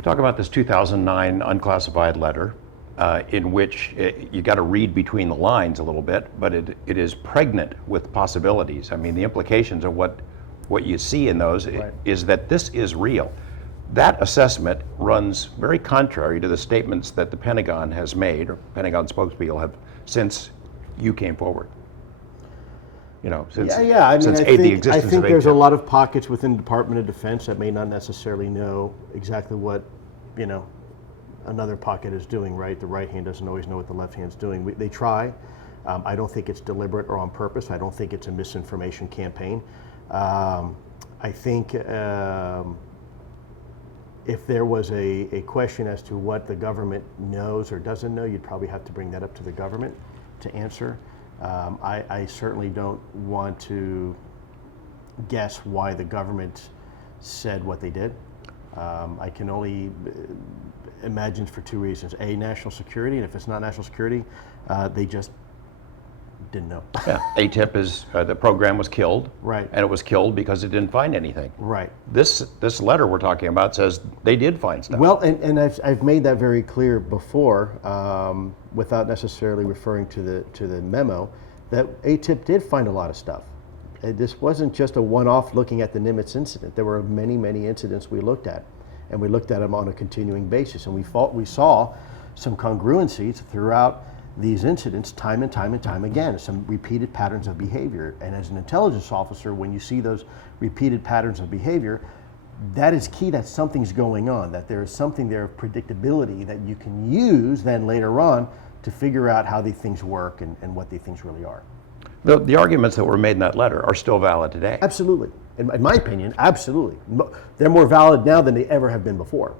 We talk about this 2009 unclassified letter in which you got to read between the lines a little bit, but it is pregnant with possibilities. I mean, the implications of what you see in those is that this is real. That assessment runs very contrary to the statements that the Pentagon has made, or Pentagon spokespeople have, since you came forward. You know, since, I mean, since I the think, existence I think of there's a AATIP. lot of pockets within the Department of Defense that may not necessarily know exactly what, you know, another pocket is doing, right? The right hand doesn't always know what the left hand's doing. They try. I don't think it's deliberate or on purpose. I don't think it's a misinformation campaign. I think if there was a question as to what the government knows or doesn't know, you'd probably have to bring that up to the government to answer. I certainly don't want to guess why the government said what they did. I can only imagine for two reasons. A, national security, and if it's not national security, they just didn't know. Yeah, AATIP is, the program was killed. Right. And it was killed because it didn't find anything. Right. This letter we're talking about says they did find stuff. Well, and I've made that very clear before, without necessarily referring to the memo, that AATIP did find a lot of stuff. This wasn't just a one-off looking at the Nimitz incident. There were many, many incidents we looked at, and we looked at them on a continuing basis, and we saw some congruencies throughout these incidents time and time and time again, some repeated patterns of behavior. And as an intelligence officer, when you see those repeated patterns of behavior, that is key that something's going on, that there is something there of predictability that you can use then later on to figure out how these things work and what these things really are. The arguments that were made in that letter are still valid today. Absolutely. In my opinion, absolutely. They're more valid now than they ever have been before.